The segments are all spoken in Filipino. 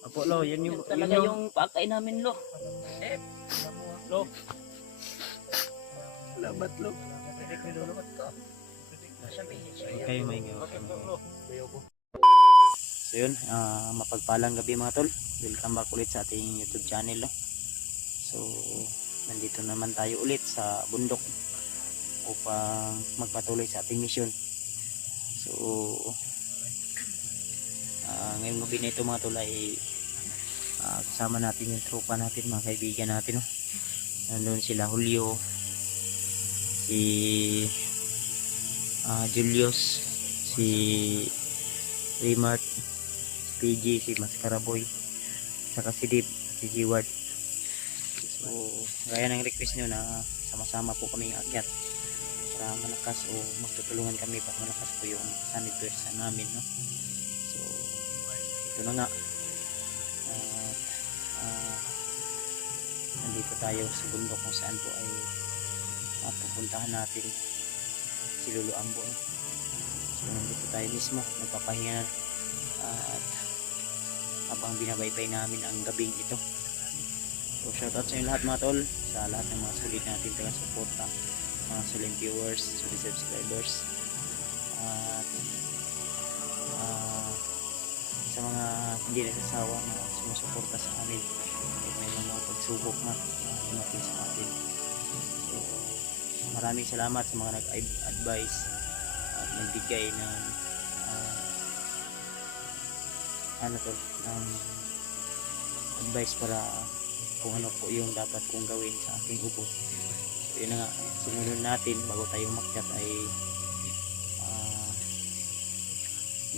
Opo, lo, yan yung, Talaga yung pagkain namin, lo. Lo. Salamat, lo. Huwag kayo maingay. So yun, mapagpalang gabi mga tol. Welcome back ulit sa ating YouTube channel. No? So, nandito naman tayo ulit sa bundok upang magpatuloy sa ating mission. So, ngayong gabi na ito mga tol ay kasama natin yung tropa natin, mga kaibigan natin. No? Nandun sila Julio, si Julius, si Remart, PG, si Mascaraboy, saka si Deep, si G-Ward. So, gaya ng request nyo na sama-sama po kami akyat para malakas o magtutulungan kami para malakas po yung sanitwera namin. No? So, ito na nga. Nandito tayo sa bundok kung saan po ay pupuntahan natin si Lolo Ambo. So, nandito tayo mismo, nagpapahinga at habang binabaybay namin ang gabing ito. So shoutout sa inyo lahat mga tol, sa lahat ng mga sulit natin taga-suporta, mga sulit viewers, sulit subscribers, at sa mga hindi nagsasawa na sumusuporta sa amin at may mga pagsubok na dumating sa atin. So maraming salamat sa mga nag-advise at nagbigay ng ng advice para kung ano po yung dapat kong gawin sa aking upo. So yun na nga, sunod natin bago tayo umakyat ay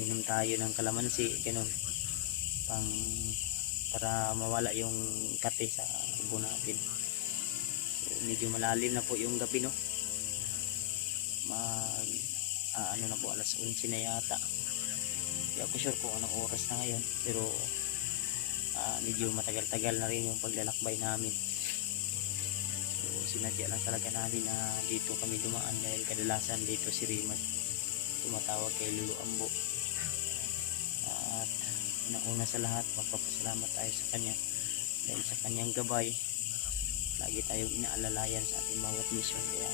inom tayo ng kalamansi, ganun, para mawala yung kate sa ubo natin. So medyo malalim na po yung gabi, no? Ano na po, alas 11 na yata. Hindi ako sure kung anong oras na ngayon, pero medyo matagal-tagal na rin yung paglalakbay namin. So sinadya lang talaga namin na dito kami dumaan dahil kadalasan dito si Rimad tumatawag kay Lolo Ambo. At una sa lahat, magpapasalamat tayo sa kanya dahil sa kanyang gabay lagi tayong inaalalayan sa ating bawat mission. Kaya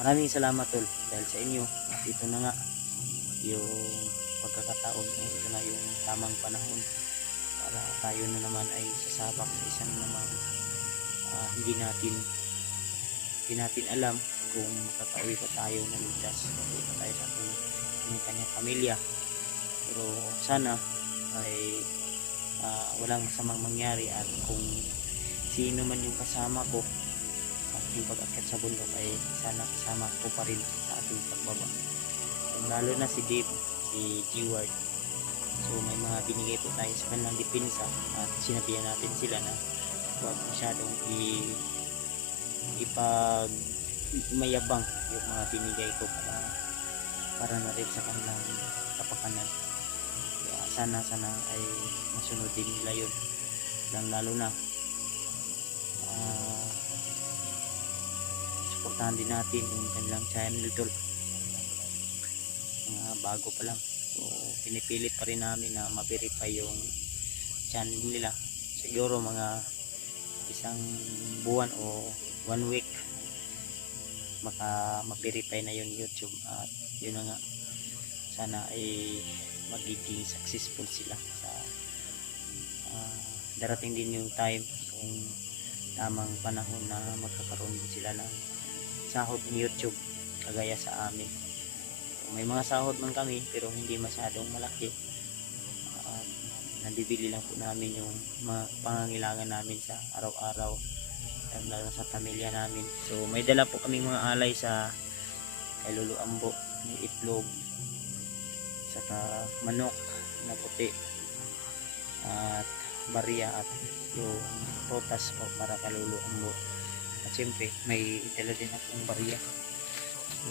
maraming salamat tol dahil sa inyo. At ito na nga yung pagkakataon, ito na yung tamang panahon para tayo na naman ay sasabak sa isang namang hindi natin alam kung makakauwi pa tayo na ligtas, makauwi pa tayo sa ating kanyang pamilya. Pero sana ay walang masamang mangyari, at kung sino man yung kasama ko sa ating pag-akyat sa bundok ay sana kasama ko pa rin sa ating pagbaba. Lalo na si Dave, si G-Ward. So may mga binigay po tayo sa kanilang depensa at sinabihan natin sila na huwag masyadong mayabang yung mga binigay ko para na rin sa kanilang kapakanan. Kaya sana ay masunod din nila yun, lalo na suportahan din natin yung kanilang channel tol. Bago pa lang, so pinipilit pa rin namin na ma-verify yung channel nila. Siguro mga isang buwan o 1 week maka ma-verify na yung YouTube. At yun na nga, sana ay magiging successful sila sa darating din yung time, kung tamang panahon na magkakaroon din sila ng sahod ng YouTube kagaya sa amin. May mga sahod man kami pero hindi masyadong malaki. Nabibili lang po namin yung mga pangangailangan namin sa araw-araw, lalo sa pamilya namin. So may dala po kaming mga alay sa kay Lolo Ambo, may itlog, saka manok na puti, at barya, at yung protas po para kay Lolo Ambo. At siyempre may dala din akong barya.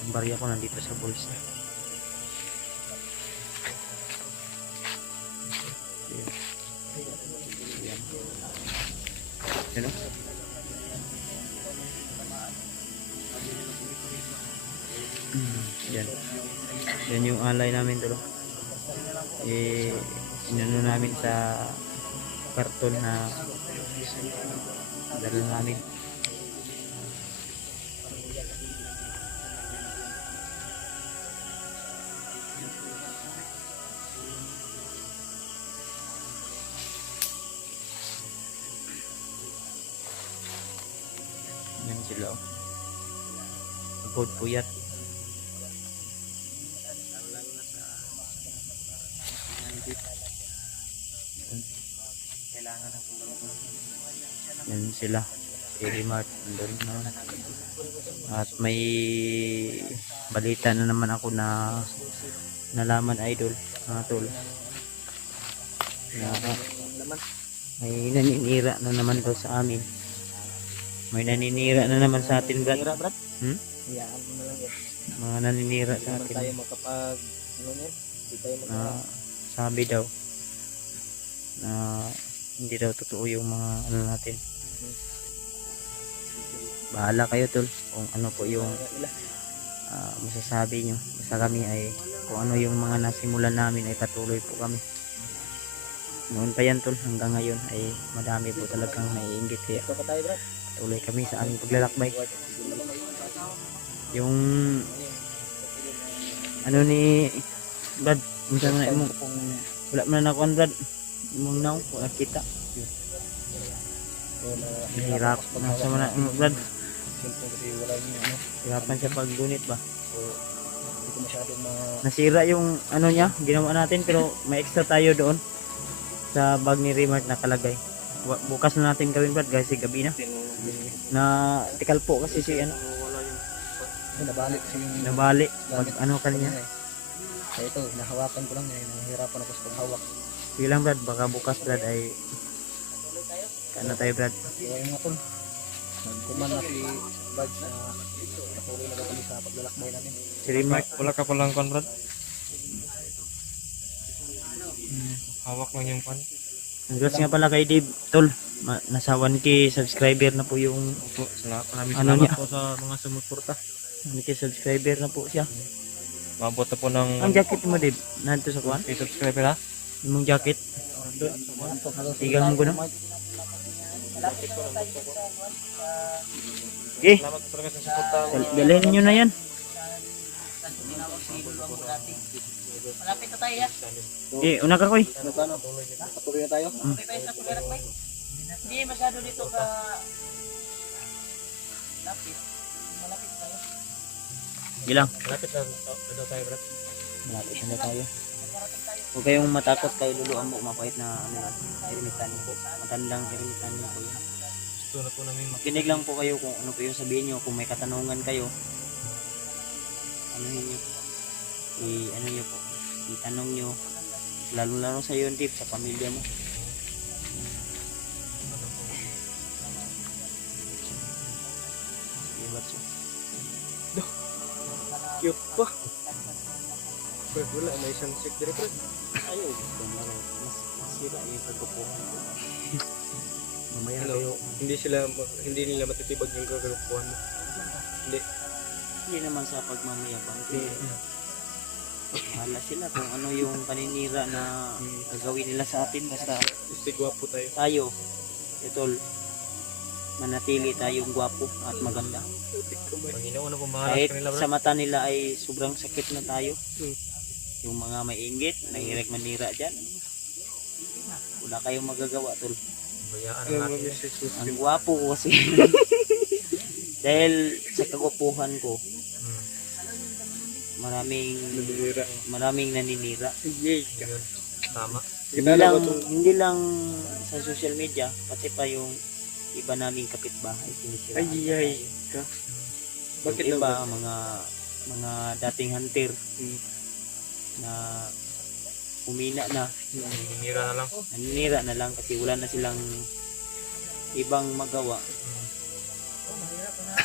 Yung barya ko nandito sa bulsa. Yan o. Yan yung alay namin tulo. Inano namin sa karton na dala namin. Yan sila oh. Pagod puyat. Yan sila. Si Mart nandun na. At may balita na naman ako na nalaman idol mga tol. Na, may naninira na naman daw sa amin. May naninira na naman sa atin, Brad. Brad? Hmm? Hayaan mo na lang yan. Mga naninira Hindi sa naman atin. tayo makapag, ano yan? Hindi tayo Na sabi daw na hindi daw totoo yung mga ano natin. Bahala kayo tol kung ano po yung masasabi nyo. Basta kami ay kung ano yung mga nasimulan namin ay patuloy po kami. Noon pa yan tol, hanggang ngayon ay madami po talagang naiinggit, kaya Ito pa tayo, Brad. patuloy kami sa aming paglalakbay. Yung ano ni Brad, minsan na imong wala man na nakuan Brad, imong naw wala kita. Hirap na sa mga imong Brad. Siyempre kasi wala yung ano. Hirapan siya paggunit ba. So, hindi ko masyadong Nasira yung ano niya, ginawa natin, pero may extra tayo doon sa bag ni Remart nakalagay. Bukas na natin gawin Brad, kasi gabi na. Na tikal po kasi si ano, nabalik kasi yung nabali pag ano kanina. Kaya ito, nahawakan ko lang eh. Nahihirapan ako sa paghawak. Sige lang Brad, baka bukas Brad ay ano tayo Brad. Kaya yung nga tol, nagkuman na si Bag na patuloy na daw kami sa paglalakbay namin. Si Remart, Wala ka palang Conrad? Hawak lang yung pan. congrats nga pala kay Dave tol. Nasa 1k subscriber na po yung Opo, maraming Ano salamat niya? po sa mga sumusuporta. 1k subscriber na po siya. Mabot na po ng Ang jacket mo Dave, nandito sa kuwan? 1K subscriber ha? Yung jacket, tigang mo ko no? Okay, Salamat po talaga sa suporta. dalhin nyo na yan. Malapit na tayo ya. Okay, una ka koy. Ano ba, no? Patuloy na tayo. Malapit tayo sa paglalakbay. Hindi masyado dito ka lapit. Malapit na tayo. Sige lang, Malapit na daw tayo, Brad. malapit na tayo. Huwag kayong matakot, kayo luluan mo, mapait na ano yan, ermitan po. Matandang ermitan niyo po yun. Gusto na po namin Makinig lang po kayo kung ano po yung sabihin nyo. Kung may katanungan kayo, anuhin nyo. Ano nyo po, itanong nyo. Lalo sa iyo, Dave, sa pamilya mo. Diba, so? cute pa. Brad, wala. May isang sick dire, Brad. Ayaw, gusto mo. Masira yung pagkukuhan ko. Mamaya Hello. kayo, Hindi nila matitibag yung kagalupuhan mo. Hindi. hindi naman sa pagmamayabang. Mahala sila kung ano yung paninira na gagawin nila sa atin. Basta Gusto gwapo tayo. tayo, itol, manatili tayong gwapo at maganda. Panginoon na po mahalas Kahit kanila, sa Brad. mata nila ay sobrang sakit na tayo. Hmm. Yung mga may inggit, nangirag manira dyan. Wala kayong magagawa, tol. Bayaan na natin. Ang gwapo ko kasi. Dahil sa kagwapuhan ko, maraming naninira. Yun. Tama. Hindi lang sa social media, pati pa yung iba naming kapitbahay sinisira. Ay, ka. Bakit Yung daw iba, mga dating hunter na umina na, Hinira na lang. naninira na lang kasi wala na silang ibang magawa.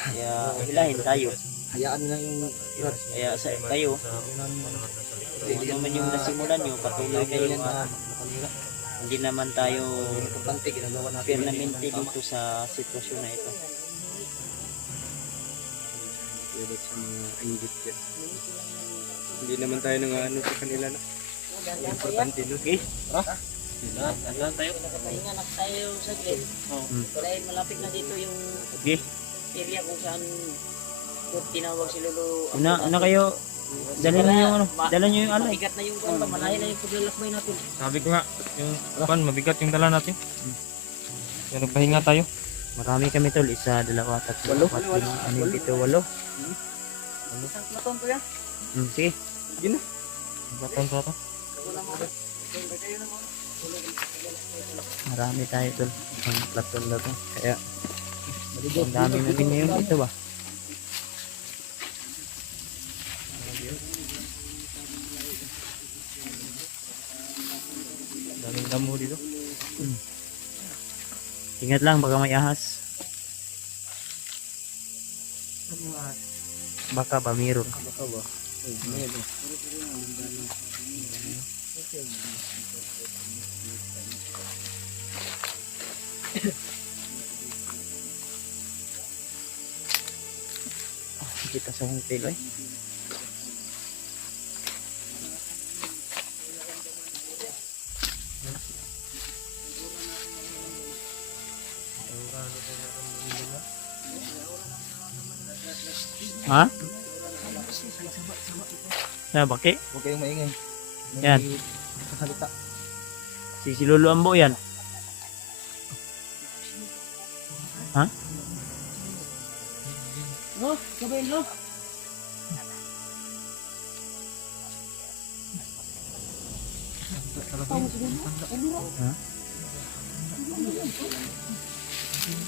Kaya hilahin tayo. Hayaan na yung Brad. Kaya kayo, kung ano man yung nasimulan nyo, patuloy kayo. Makanira. Hindi naman tayo Importante, ginagawa natin. permanente dito sa sitwasyon na ito. Dapat sa mga inggit yan. Hindi naman tayo nang ano sa kanila na. Importante no. Okay? Lahat tayo. Nakapahinga na tayo sa gate. Hmm. Dahil malapit na dito yung Okay. area kung saan kung tinawag si Lolo. Una kayo, dala nyo yung ano, dala nyo yung alay. Mabigat na yung kwan ba? Malayo na yung paglalakbay natin. Sabi ko nga, yung pan, mabigat yung dala natin. Kaya nagpahinga tayo. Marami kami tol, 1, 2, 3, 4, 5, 6, 7, 8. Isang platon to yan. Sige. Baton sa ito. Marami tayo tol. Ang platon na to. Kaya, ang dami na din ngayon dito ba? Daming damo dito. Ingat lang, baka may ahas. Baka ba, mirror. Baka ba? Meron. Kita sa hotel eh. Ha? Ya, baki? Huwag kayong maingay. Yan. Kasalita. Si Lolo Ambo yan. Ha? No, sabay lo. Ha?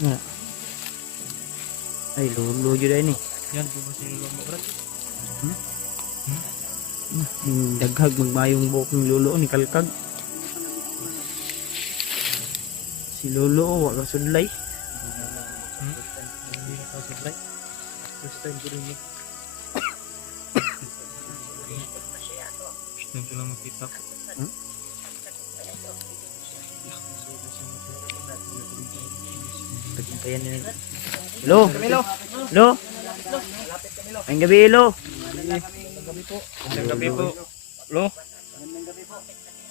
Nga. Ay, Lolo juga ini. Yan, po si Lolo mo, brad. Daghag magmayong buhok ng Lolo ni Kalkag. Si Lolo, wag ka sudlay. Hindi na ka-supply. First time ko rin yun. First time ko lang makita. Tagimpayan nila. Hello? Hello? Ang gabi, hello? Magandang gabi po. Lo?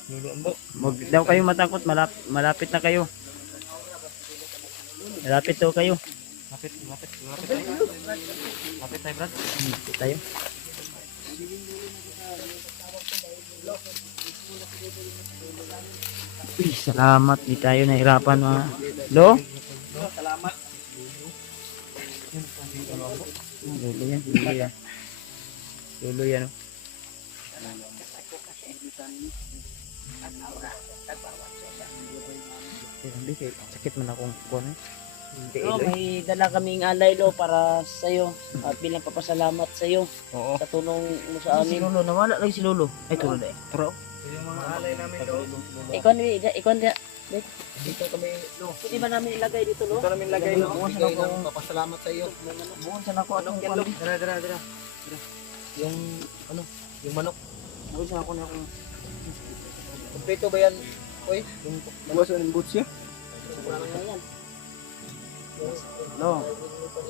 Lolo Ambo. Wag daw kayo matakot, malapit na kayo. Malapit daw kayo. Lapit tayo. Lapit tayo, brad. Malapit tayo. Uy, salamat, di tayo nahirapan mga. Lo? Salamat. Lolo yan, Lolo yan. Lolo yan. Oh. Hindi, sakit man akong kuwan eh. Hindi, No, Eloy. may dala kaming alay lo para sa iyo at bilang papasalamat sa iyo Oo. sa tulong mo sa Si amin. Lolo, nawala lagi si Lolo. Ay, tulad eh. Turo. Yung mga alay namin lo. Ikaw na. Dito kami lo. Pwede ba namin ilagay dito lo? Ito namin lagay lo. Bigay ng papasalamat sa iyo. Buon sa nako anong kuwan. Dara. Yung ano? Yung manok. Buon sa nako na akong. Kompleto ba yan? Oy, yung buwas ng boots niya. Wala na yan. Lo.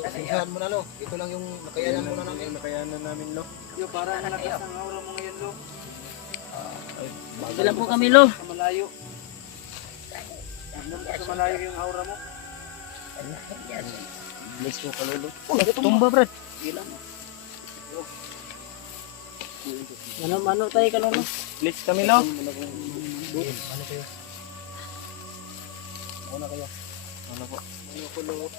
Sisahan mo na lo. Ito lang yung nakayanan muna namin. Nakayanan namin, lo. Yung para malakas ang aura mo ngayon lo. Sila po kami lo. Sa malayo. Sa malayo yung aura mo. Bless ko ka Lolo. Tumba brad. Mano tayo ka lo. Blitz kami, lo. Ano kayo? Ano kayo? Ano po? Ano ko lo?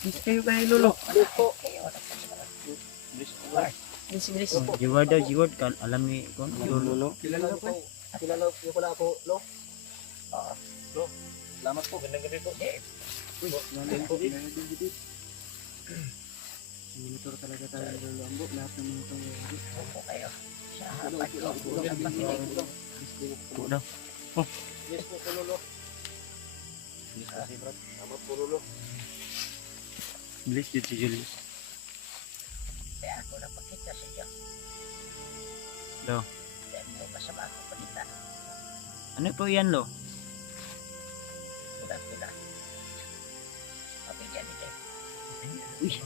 Bless kayo kay Lolo. Bilis. Jiward daw, jiward. Alam ni kon Lolo. Kilala ko. Kilala ko pala ako lo. Lo. Salamat po. Magandang gabi po. Uy, nanay po. Monitor talaga tayo ng Lolo Ambo. Lahat ng mga pangyayari. Po daw. Yes po po Lolo. Yes po si Brad. Salamat po Lolo. Bless dito si Julius. Kaya ako na pakita sa iyo. Lo. Dahil mo masama ako palita. Ano po yan Lo? Tula. Pabigyan ni Jeff. Uy.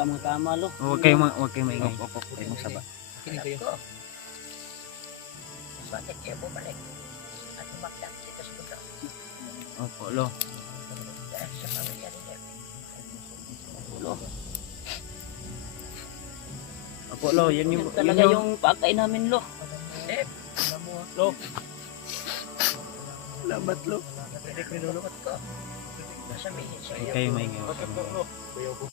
Tama lo. Huwag kayo maingay. Huwag kayo saba. Kinig kayo. Bakit kayo bumalik? At umakyat dito sa bundok. Opo, lo. Dahil sa pamilya ninyo. Lo. Opo, lo. Yan yung... Yun talaga yung pagkain namin, lo. Lo. Salamat, lo. Pinulungat ko. Sabihin sa iyo. Kayo may ngayon. Bakit po, lo? Kuya ko.